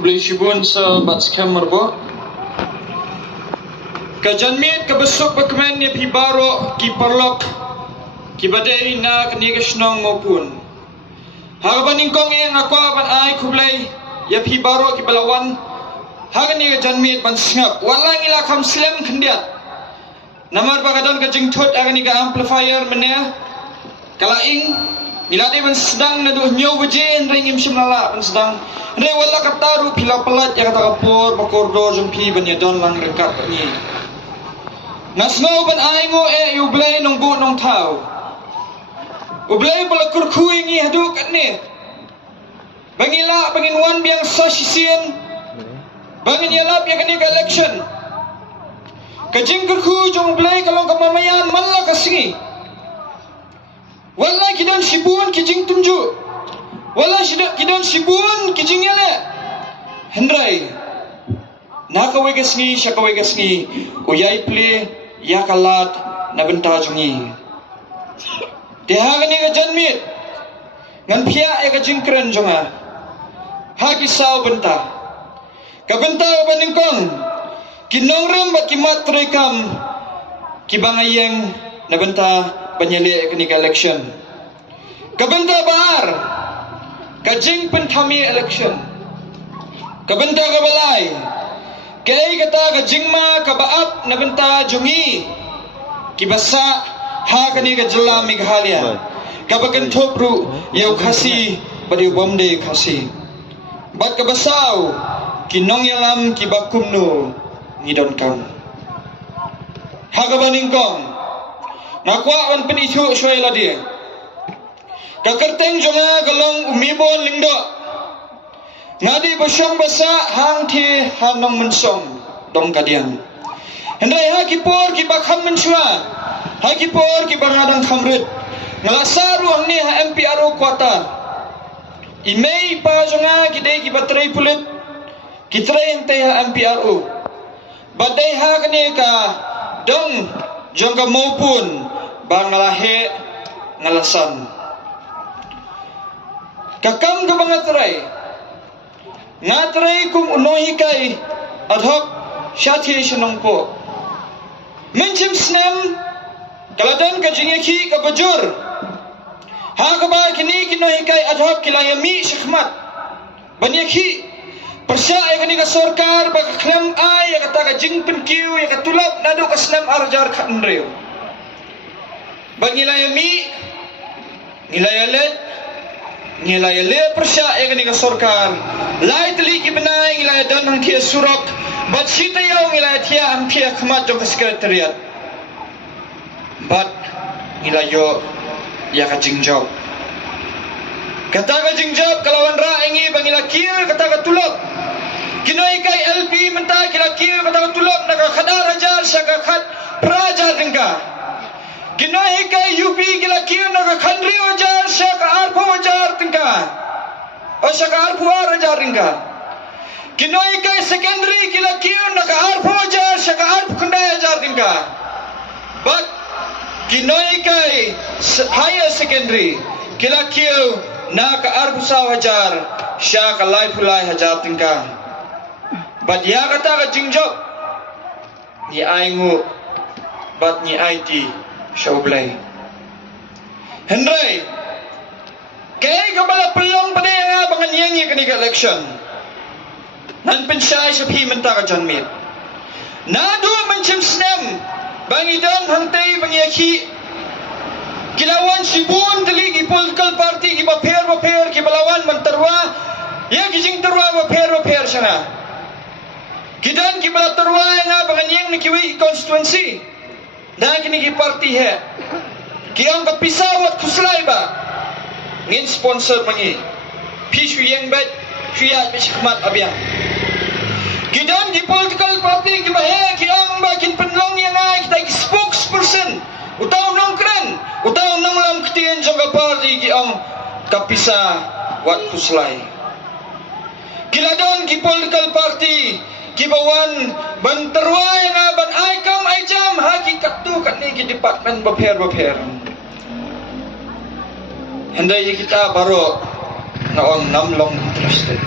beli shibun sa bat scam merbo kajanmit kabesok bakmen ni pibaro ki parlok ki badai na kanigasnong maupun hagaban ingkong yang akwa ban ai kublai ya pibaro ki balawan hagan ni kajanmit ban singap walang ila kam slam khendiat namar bagadan ka jingthot agan ni ka amplifier mene kalaing milade ban sedang na duh nyaw bejen ring im simlala ban sedang re wala kataru pila pelat ya kata kapur bakordo jumpi ban ya don lang rekat ni nasno ban aingo ublay nong bu nong tau ublay bala kurku ingi hadu kat ni bangila bangin wan biang sasisian bangin yalap ya kani ka election kajing kurku jong ublay kalong kamamayan manla kasingi wala kidon sibun kijing tunjuk wala kidon sibun kijing yale hendrai nakawe gasni syakawe gasni uyai ple ya kalat na benta jungi dehagani ga janmit ngan phia e ga jingkren jonga ha kisau benta ka benta baningkong kinongrem bat kimat rekam kibangayeng na benta penyelidik kenika election kabenda bahar kajing penthami election kabenda kabalai kay kata kajingma kabaap na benta jungi kibasa ha kanika jela Meghalaya kabakan topru yau khasi bari bomde khasi bat kabasau kinong yalam kibakumnu ngidon kam hagabaningkong nakwa wan penisu shoy ladi kakerteng jonga galong umibon lingdo ngadi bosyong basa hang thi hanong mensong dong kadiang hendai ha kipor ki bakham mensua ha kipor ki bangadang khamrit ngalasa ruang ni ha MPRO kuata imei pa jonga kidei ki batrai pulit kitrai ente ha MPRO badai ha kani ka dong jongka maupun bangalahe ngalasan kakam ka bangatray ngatray kum unohi kai adhok syathi sinongko menjim snem kaladan ka jingeki ka bajur ha ka ba kini kinohi kai adhok kilayami syahmat banyaki persya ay kani ka sorkar baka klam ay ya kata ka jingpin kiu ya katulap nado ka snam arjar khandreo bangilayami ngilayale persya ay kani ka sorkar lai teli ki benai ngilay dan hang kia surak bat sita yaw ngilay tia hang kia khamat jong ka sekretariat bat ngilayo ya ka jingjob kata ka jingjob kalawan ra ingi bangilakir kata ka tulap kinoi kai LP mentai kira-kira kata tulop naga khadar hajar saka khat prajar tingka kinoi kai UP kira-kira naga khandri hajar saka arpo hajar tingka o saka arpo hajar tingka kinoi kai secondary kira-kira naga arpo hajar saka arpo khandai hajar tingka but kinoi kai higher secondary kira-kira naga arpo saw hajar saka laifulai hajar tingka bat ya kata ka jingjob ni aingu bat ni IT showblay hendrai kay kabala pelong pada nga bangan yang kanika election nan pensay sa pimenta ka janmit nadu mencim snem bangidan hantay bangyaki kilawan sibun tali political party kibaper kibalawan mantarwa ya kijing tarwa baper sana kidan kibala terway nga banganyang nikiwi constituency na kini ki party he kiyang kapisawat kuslay ba ngin sponsor mangi pishu yang bet kiyat bishkmat abya kidan ki political party kibahe kiyang ba kin penlong yang ay kita ki spokesperson utaw nong kren utaw nong lam kitian jong ka party kiyang kapisa wat kuslay kiladon ki political party kibawan banterway nga ban aikam ay jam hakikat tu kat ni ki department baper Henday kita baru naon namlong interested.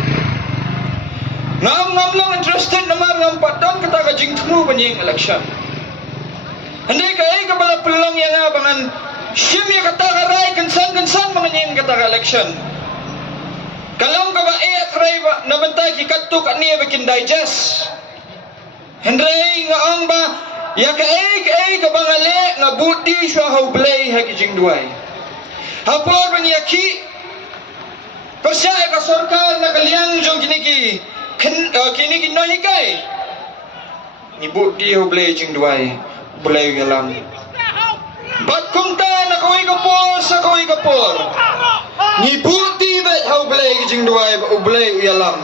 Ngam lang interested naman ng padang kata kajing temu banyang election. Andai kaya kabala peluang yang abangan sim ya kata karai kensan menganyang kata election. Kalau ka ba ray nabantay kikatuk niya bikin digest. Hendray nga ang ba ya kay ka bangale nga buti siya haublay hagijing duay. Hapor man yaki persya ka sarkar na kalyang jong kiniki nohikay. Ni buti haublay jing duay. Bulay galang. Bat kumta na kaway kapor sa kaway kapor. Ni buti bet hau bulay kijing duay bulay uyalam.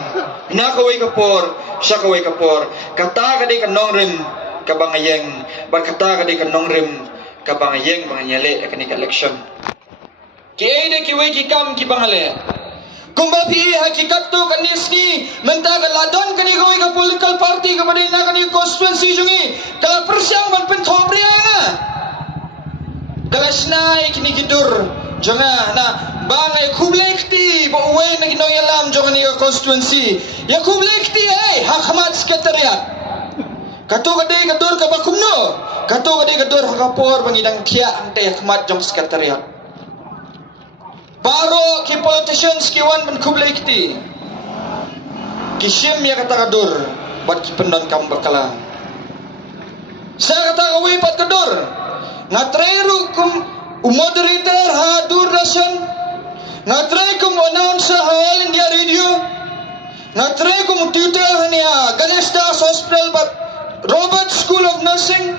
Na kaway kapor sa kaway kapor. Kata kadi kanong rim kabangayeng. Bat kata kadi kanong rim kabangayeng manganyali akan election. Kiay na kiway kikam kibangale. Kung bapi hakikat tu kanis ni mentaga ladon kani kaway ka political party kepada na kani constituency jungi kala persiang ban pentobriya nga kala snai kini kidur jonga na bangay kublekti ba uway na ginong yalam jonga ni constituency ya kublekti hakmat sekretariat kato kadai kadur ka bakumno kato kadai kadur hakapor bangidang tia ante hakmat jong sekretariat. Baro ki politicians ki wan ban kublay kiti. Kisim ya kata kadur buat ki pendon kam berkala. Saya kata kawi pat kadur. Ngatreru kum moderator hadur rasan. Ngatre kum announcer hal India radio. Ngatre kum tutor hanya Ganesh Das Hospital but Robert School of Nursing.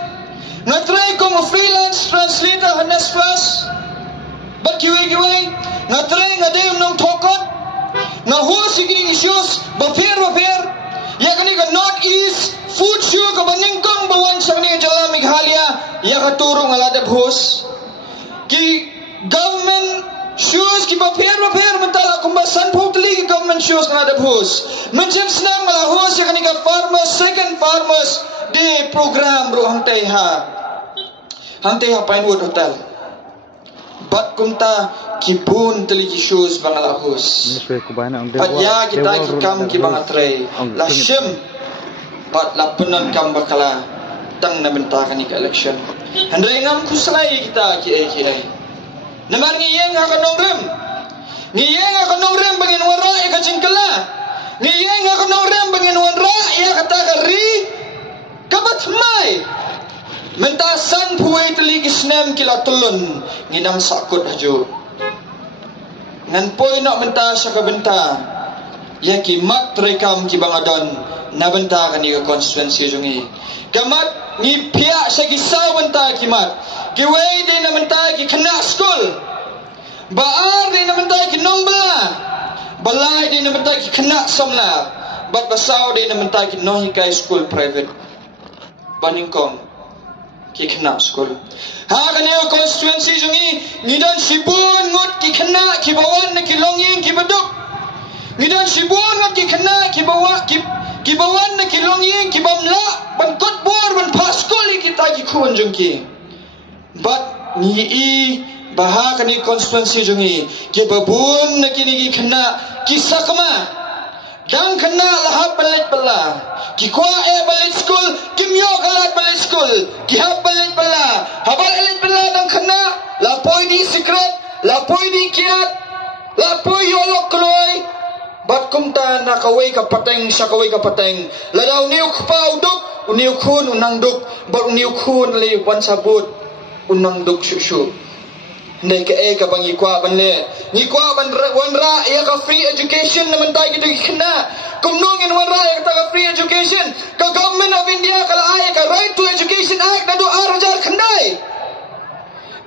Ngatre kum freelance translator Hanes Plus. But kiwi ngatray ngadayom nang tokot nga hus siging issues bafir ya kani ka north east food show ka baningkong bawan sa kani jala Meghalaya ya katuro nga ladab hus ki government shoes ki bafir mentala kumbasan putli ki government shoes nga ladab hus menjem snang mala hus ya kani ka farmers second farmers di program ro hangtay ha Pinewood Hotel. Bat kumta kibun teliki shoes bangalahus. Bat ya kita kikam kibangatray. Lasyem bat lapunan kam bakala tang nabentakan ika election. Handray ngam kusalay kita kiay. Namar ngiyeng akanong rem. Ngiyeng akanong rem bangin wara ika jingkala. Ngiyeng akanong rem bangin wara ya kata kari kabat may. Mentasan puway teligi snem kila tulun nginang sakut hajo. Ngan poy nak menta sa kabenta. Ya ki mat rekam ki bangadon nabenta kan iga constituency jungi. Kamat ni pia sa gisaw benta ki mat. Ki way di na menta ki kena school. Baar di na menta ki nombla. Balay di na menta ki kena samla. Bat basaw di na menta ki nohikai school private. Baningkong ki kena school. Ha kaniyo constituency jungi ngidan sibun ngut ki kena ki bawan na ki longyeng ki baduk. Ngidan sibun ngut ki kena ki bawan na ki longyeng ki bamla ban kotbor ban paskol kita ki kun jungi. But ni baha kani constituency jungi ki babun na ki kena ki sakma. Dang kena lahap balit bala. Ki kwa balit school, kimyo kalat balit school. Ki hap balit bala. Habal balit bala dang kena. Lapoy di secret, lapoy di kiat, lapoy yolok kloy. Bat kumta na kaway kapateng sa kaway kapateng. Ladaw niyuk pa uduk, uniyuk hun unang duk. Bat uniyuk hun li wan sabut unang duk syusyu. Ndai ka bang ikwa ban le ngikwa ban wanra ya ka free education naman tayo gitu kena kumnongin wanra ya ka free education ka government of India kala ay ka right to education act nadu arajar khandai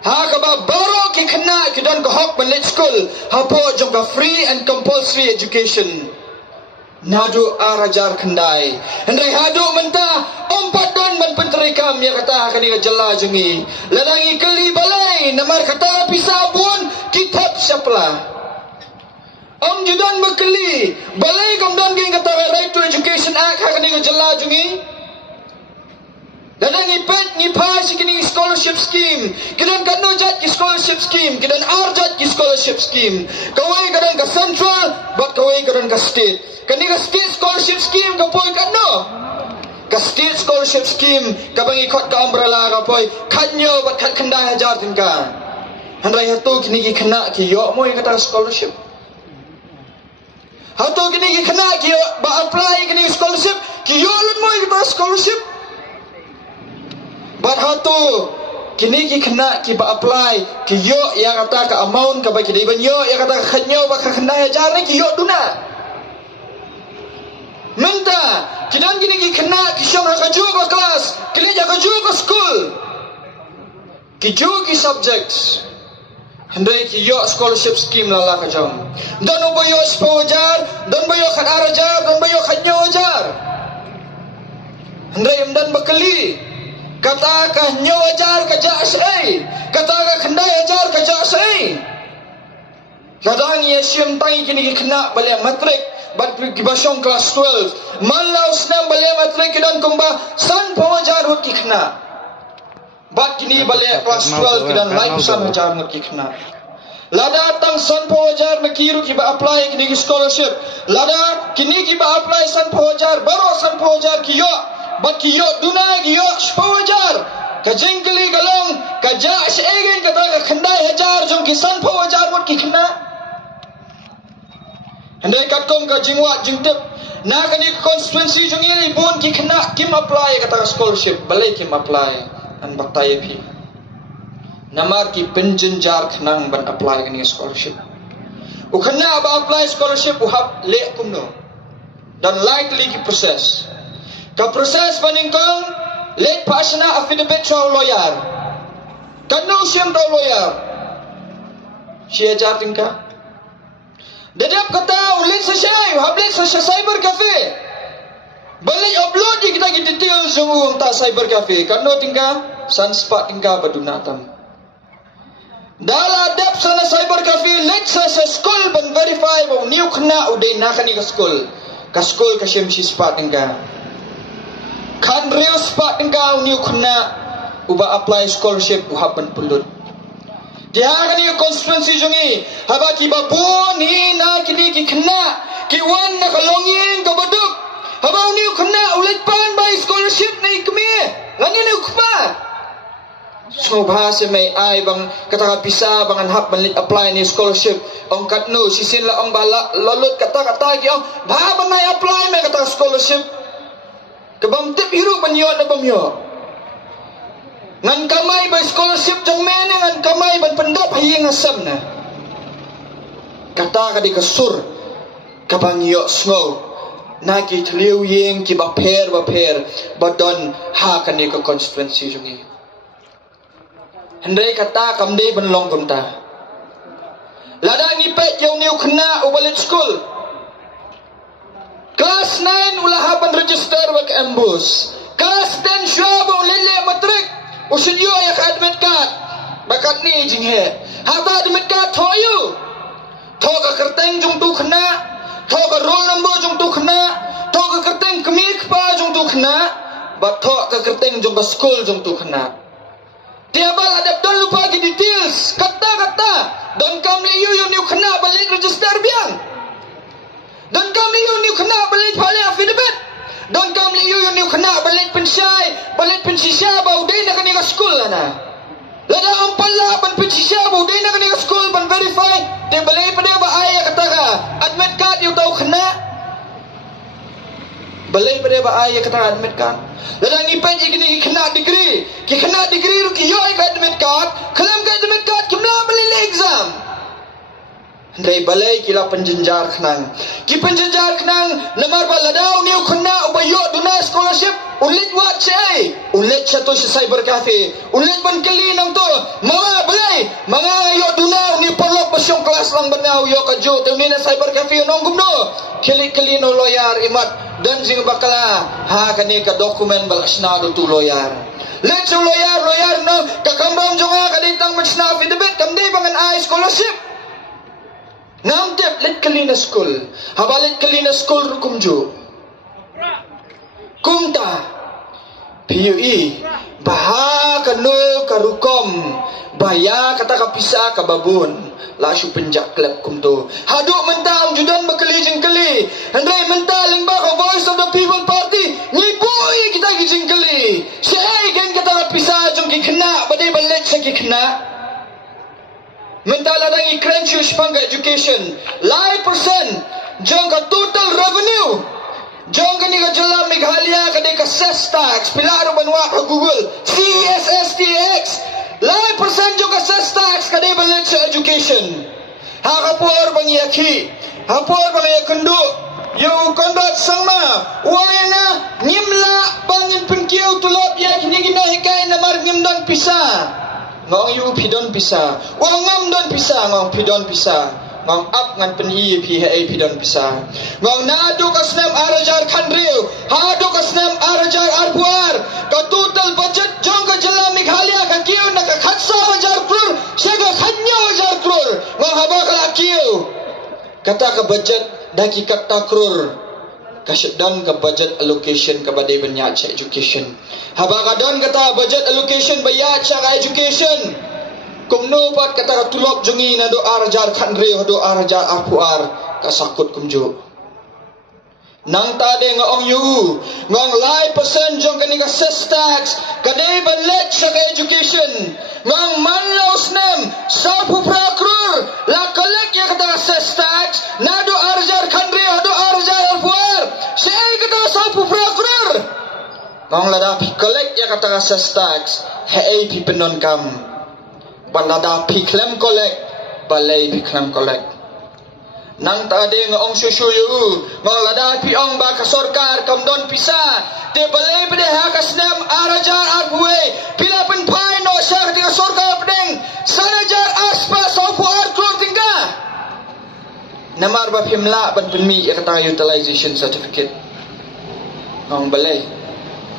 ha ka ba baro ki kena kidan ka hok ban let school hapo jong ka free and compulsory education nadu arajar khandai ndai hadu menta ompat don ban penterikam ya kata kani jalla jungi ladangi kali balai namar kata pisabun kitab sapla om judan bakali balai kam don ging kata right to education act kani jalla jungi ladangi pet ni pas kini scholarship scheme kidan kanu jat ki scholarship scheme kidan arjat ki scholarship scheme kawai kadan ka central but kawai kadan ka state Kani ka state scholarship scheme ka poy kanno. Ka state scholarship scheme ka bang ikot ka umbrella ka poy kanyo bat kat kandai hajar tin ka. Handai hatu kini ki kena ki yo mo kata scholarship. Hatu kini ki kena ki ba apply kini scholarship ki yo lun mo kata scholarship. Bat hatu kini ki kena ki ba apply ki yo yang kata ka amount ka ba ki ban yo yang kata ka kanyo ba ka kandai hajar ni ki yo duna. Minta kidan gini ki kena ki syam ka ju ka kelas kini ja ka ju ka school ki ju ki subjects handai ki yo scholarship scheme lala ka jam don bo yo spojar don bo yo khat arajar don bo yo khat nyojar handai imdan bakali kata ka nyojar ka ja sai kata ka khandai ajar ka ja sai kadang ye syam tai kini ki kena balik matrik bat gibasong kelas 12 malau senang balik matrik kidan kumba san pawajar hut kikna bat kini balik kelas 12 kidan lain san pawajar hut kikna lada tang san pawajar makiru kiba apply kini scholarship lada kini kiba apply san pawajar baru san pawajar kiyo bat kiyo duna kiyo pawajar kajengkeli galong kaja seegen kata khandai hajar jong kisan pawajar hut kikna handai katkom ka jingwa jingtep na kani constituency jong ili bon ki kena kim apply kata scholarship balai kim apply an baktai phi namar ki pension jar khnang ban apply kani scholarship u khana ba apply scholarship u hab le kumno dan likely ki process ka process baningkong late pasna affidavit cho lawyer kanu siam to lawyer sia jatingka Dadap kata ulit sa siya, hablit sa cyber cafe. Balik upload di kita details yung ta cyber cafe. Kano tingka sunspot tingka badunatam. Dala dap sa na cyber cafe let sa school ban verify mo niyo kna uday na kani ka school. Ka school ka siyem si spot tingka. Kan real spot tingka niyo kna uba apply scholarship uhapan pulot. Dia kani constituency jongi haba ki babon hi na kini ki khna ki wan na kalongin ka baduk haba uni khna ulit pan by scholarship nai kme lani ne ukpa so bhase mai ai bang kata ka bisa bang hap banlit apply ni scholarship ong katno sisin la ong bala lolut kata ki ong ba banai apply mai kata scholarship kebam tip hiru banyo na bamyo ngan kamay ba scholarship jang mene ngan kamay ban pendap hiyeng asam na kata ka di kasur kabang yo snow na ki tliu yeng ki ba per badon ha kan ni ka constituency jungi handai kata kamdei ban long kumta ladang ipet yung niu khna ubalit school class 9 ulah ban register wak ambus class 10 syabo lele matrik usidyo ya ka admit card bakat ni jing he haba admit card thoyu tho ka kerteng jung tu khna tho ka roll number jung tu khna tho ka kerteng kemik pa jung tu khna ba tho ka kerteng jung ka school jung tu khna tiaba ada don lupa ki details kata don kam le yu ni khna balik register biang don kam le yu ni khna balik balik affidavit don kam le yu ni khna balik pensisya ba uday na kani ka school na lada ang pala ban pensisya ba uday na kani ka school ban verify te balay pa ba ay kata ka admit card yu taw khna balay pa ba ay kata admit card lada ngipen ikini khna degree ru ki yo ka admit card kalam ka admit card kimla balay exam Andai balai kila penjenjar kenang. Ki penjenjar kenang lemar baladau niu kena ubayo duna scholarship ulit wat cai. Ulit satu cyber cafe. Ulit ban kali nang tu. Mama balai. Manga yo duna ni polok pasyong kelas lang benau yo kaju. Tu ni na cyber cafe nong gumno. Kili no lawyer imat dan jing bakala. Ha kani ka dokumen balasna do tu lawyer. Let so lawyer no kakambang jonga kaditang machna affidavit kamdi bangan ai scholarship. Namdep let kalina school. Habalit kalina school rukumju. Kumta. PUE. Baha kanu karukom baya kata kapisa kababun lasu penjak klep kum tu haduk mental judan bekeli jengkeli andai mental lingba ka Voice of the People Party ngibui kita jengkeli sei gen kata kapisa jong ki kena badai balik saki kena mental ada ngi credential pangga education lai persen jong ka total revenue jong kani ka jala Meghalaya kadai ka cess tax pilaro banwa ka Google CSSTX lai persen jong ka cess tax kadai balik sa education ha kapor bangyaki hapor bangyakendo yo kondat sangma wayana nimla bangin penkiau tulop ya kini gina hikai na margim don pisa ngong yu pidon pisa wang ngam don pisa ngong pidon pisa ngong up ngan pen PHA pidon pisa ngong nadu kasnem arajar khandriu hadu kasnem arajar arpuar ka total budget jong ka jala Meghalaya ka kiu na ka khatsa hajar crore sega khanya hajar crore ngong haba kala kiu kata ka budget daki kata crore kasyadon ka budget allocation ka badai banyak cha education haba kadon kata budget allocation banyak cha ka education kumno pat kata ka tulok jungi na do arajar khandre do arajar apuar kasakut kumjo nang tade nga ong yu ngong lai persen jong kani ka cess tax kadai banlet sa ka education ngong manlaw snem sa pupra crore la collect ya kata ka cess tax na do arajar khandre do arajar apuar sei kata sa pupra crore ngong lada pi collect ya kata ka cess tax hei pi penon kam balada pi klem collect balai pi klem collect nang tade nga ong susu yu ngong lada pi ong ba ka sorkar kam don pisa de balai pede ha ka snem arajar arbuwe pila pen pai no sya ka sorkar pedeng sanajar aspa sofu arkur tingga namar ba pimla ban penmi ya kata utilization certificate ngong balai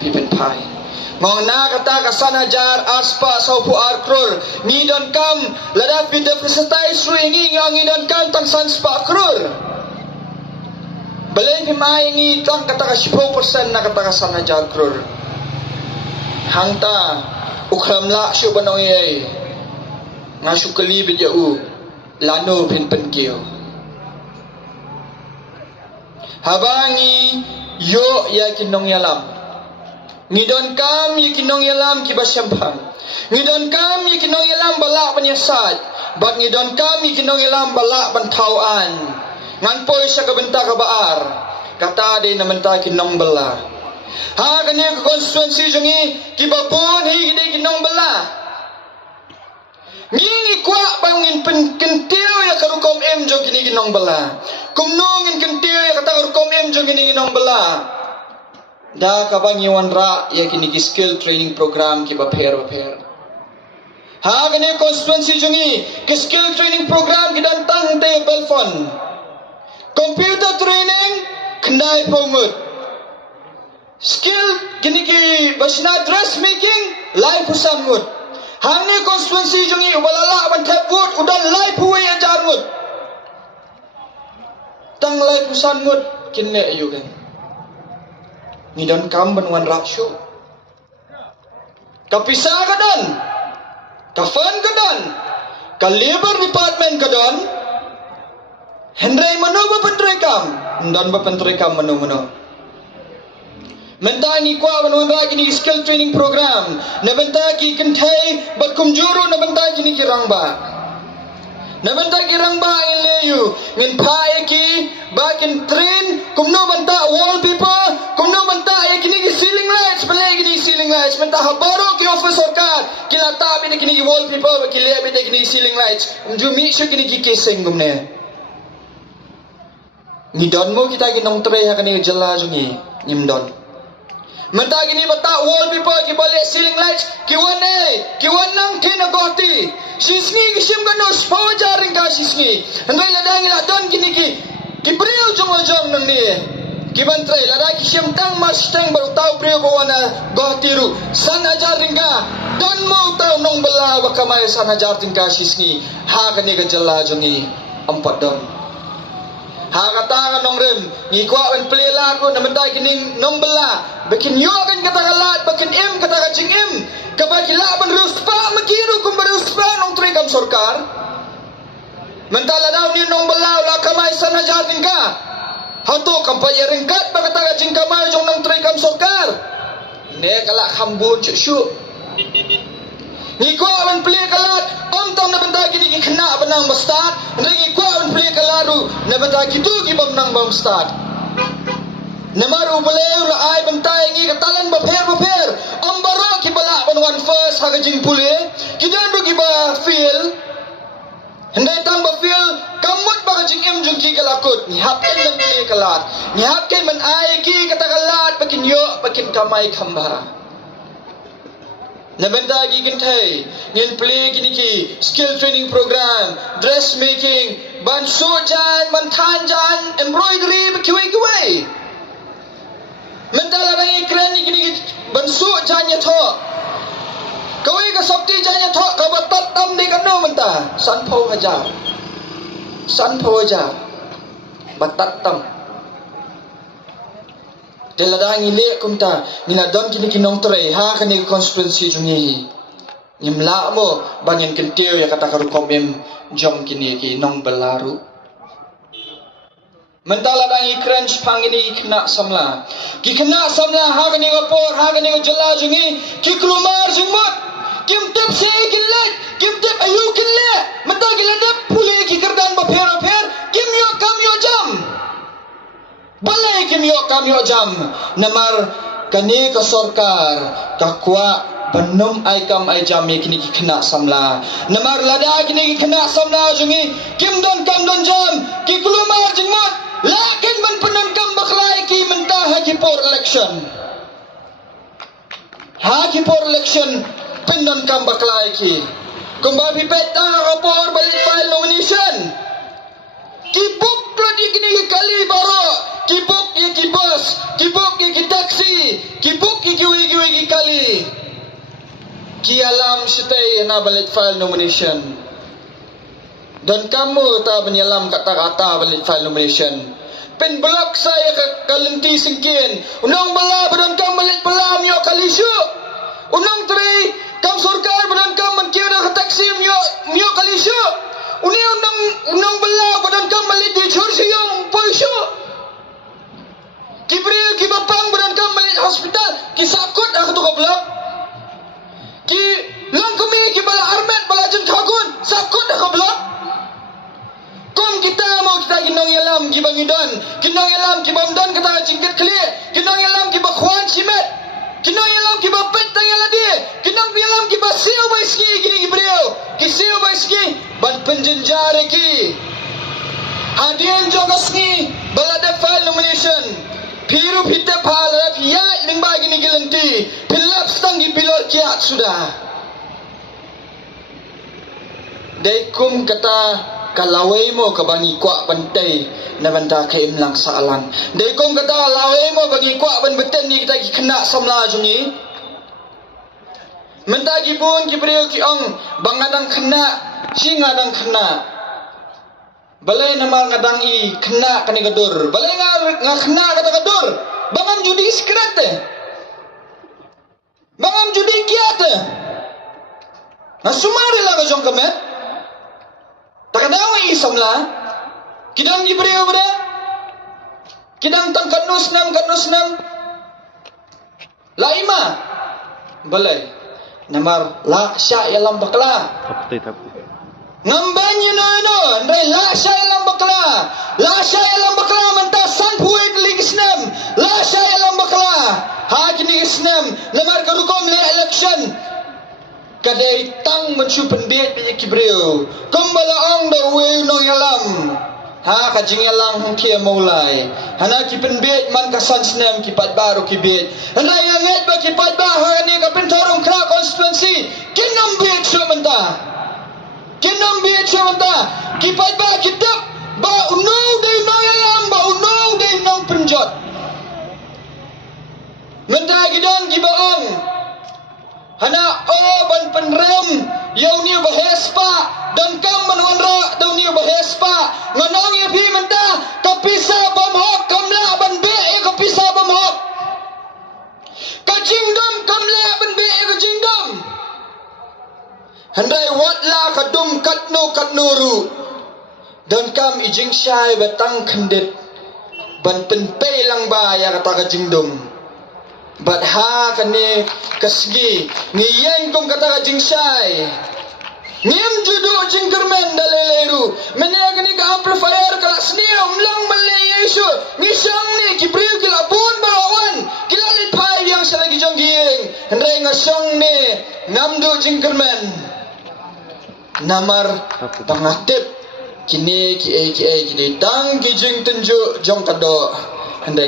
pi pen pai ngong na kata ka sanajar aspa sofu arkur ngidon kam lada pi de presentize ringi ngidon kam tang sanspa crore balai pimai ni tang kata ka 10% na kata ka sanajar crore hangta ukramla syu banong yai ngasu kali bejau lano pin penkiu habangi yo ya kinong yalam ngidon kam yikinong yalam kibasyampan ngidon kam yikinong yalam balak penyesat bat ngidon kam yikinong yalam balak bantauan nganpoy sa kabenta kabaar kata de namenta kinong bala ha kanya constituency jongi kibapon hi gide kinong bala ngini kwa bangin penkentiu ya karukom em jong kini kinong bala kumnongin kentiu ya kata karukom em jong kini kinong bala da kabang iwan ra ya kini ki skill training program ki baper ha kani constituency jungi ki skill training program ki dan tang te belfon computer training kendai pomut skill kini ki basna dressmaking live usamut hani constituency jungi walala ban tabut udan live huwe ajarmut tang live usamut kinne ayu kan ngidon kam banwan raksyu kapisa kadon kafan kadon ka labor department kadon hendrai mano ba pentrai kam ndon ba pentrai kam mano mentangi kwa banwan ra kini skill training program na bentaki kentai bat kumjuru na bentaki ni kirangba Nabanta kirang ba inleyu ngin pae ki bakin train kumno banta wallpaper kumno banta kini ceiling lights pale kini ceiling lights banta habaro ki office sarkar kilata bi kini wallpaper ki le bi kini ceiling lights jumi shu kini ki casing gumne ni don mo kita ginong tre ha kini jala jungi nimdon menta gini bata wallpaper ki bale ceiling lights ki wanang thina goti sisngi kishim kano spawajaring ka sisngi andai ladang ila don gini ki priyo jong nang ni ki bantre lada kishim tang mustang baru tau priyo bawana gotiru sanajaring ka don mo tau nong bala wakamay sanajaring ka sisngi ha kani ka jala jongi ampat don Ha kata kan nong rem ngi kwa wen plela ko na mentai kining nong bela bikin yo kan kata kalat bikin kata kacing ka ba kila ban ruspa makiru kum ruspa nong tri kam sarkar mentala daw ni nong bela la kamay sana jatin ka hantu kampai ringkat ba kata kacing kamay jong nong tri kam sarkar ne kala khambun chu ni ko an ple kalat om tong na benda kini kena benang bestad ni ko an ple kalaru na benda kitu ki benang bang bestad namaru boleh la ai bentai ngi katalan ba pher om baro ki bala ban one first ha jing pule kidan do ki ba feel hendai tang ba feel kamut ba jing jung ki kalakut ni hap ken na ple kalat ni hap ken man ai ki katakalat bakin yo bakin kamai khamba Nabenta gikin thay ngin play kini ki skill training program dressmaking ban suit jan ban than jan embroidery kiwi mentala bangi keren ni kini ban suit jan ya tho kawi ka sabti jan ya tho ka batat tam ni kano menta san pho haja batat tam Deladang ile kumta nina don kini kinong tray ha kani constituency jungi nimla mo banyan kentiu ya kata karu komem jom kini ki nong belaru mentala dang crunch pangini kena samla ki kena samla ha kani gopor ha kani jala jungi ki klumar jingmot kim tep se kilat kim tep ayu kilat menta kilat pule ki kerdan ba pher kim yo kam yo jam balai kimyo kamyo jam namar kani ka sarkar kakwa benum ai kam ai jam kini ki kena samla namar lada kini ki kena samla jungi kim don kam don jam ki kulumar jingmat lakin ban penan kam baklai ki mentah haji for election penan kam baklai ki kumba pipet ta rapor balik file nomination kibuk lagi kini kali baro kibuk ye kibos kibuk ye taksi kibuk ye kiwi kali ki alam sitai na balik file nomination dan kamu tak menyalam kata-kata balik file nomination pen blok saya kalenti singkin unang bala badan kam balik bala myo kali syu unang tri kam surkar badan kam menkira ke taksi myo kali syu unang bala badan kam balik di chursi yang poisyo Kibril ki bapang badan kam balik hospital ki sakut aku tu goblok ki lang kumi ki bala armet bala jeng thagun sakut aku goblok kom kita mau kita ginong yalam ki bangidon ginong yalam ki bamdan kata jingkit kli ginong yalam ki bakhwan simet ginong yalam ki bapet tang yaladi ginong yalam ki basiu baiski gini Kibril ki siu baiski ban penjenjare ki hadian jogasni bala de file nomination Piru pita pala pia ling bagi ni gelanti pilap stangi pilot kiat sudah. Dekum kata kalawai mo kabangi kwa pantai na banda kaim lang sa alang. Dekum kata lawai mo bagi kwa ban beten ni kita kena samla jungi. Mentagi pun kibriu ki ong bangadang kena singadang kena. Balai nama ngadang i kena kani gadur. Balai nga kena kata gadur. Bangam judi skrat. Bangam judi kiat. Na sumari la ka jong kame. Takadawa i samla. Kidang gibriu bra. Kidang tang kanus nam. Laima. Balai. Namar la sya yalam bakla. Ngambanyo no ndai la shay lam bakla manta san puwe ligisnem la shay lam bakla ha kini gisnem namar karukom le election kadai tang mensu pendet bi kibreu kumbala ong do we no yalam ha kajing yalang kia mulai hana ki pendet man kasan snem ki pat baru ki bet ndai yanget ba ki pat ba ha ni ka pentorong kra constituency kinam bet so manta Kinam biya chawanta kipat ba kitap ba unaw day noyalam ba unaw day nong penjot mendragidan gibaang hana ban penrem yaw niyo bahespa dan kam manwanra daw niyo bahespa nganong yapi menta Handai watla kadum katnuru. Don kam ijing syai batang kendit. Ban penpei lang ba ya kata kajingdum. Bat ha kani kasgi ngiyeng kong kata kajing syai. Ngiem judu jingkermen daleleru. Menega ni ka amplifier kala sniam lang malay Yesu. Ngisang ni kibriu kilabun balawan. Kilalit pai yang sa lagi jong giing. Handai ngasong ni ngamdu jingkermen. Namar pangatip kini kini tang kijing tunjuk jong kado. Handai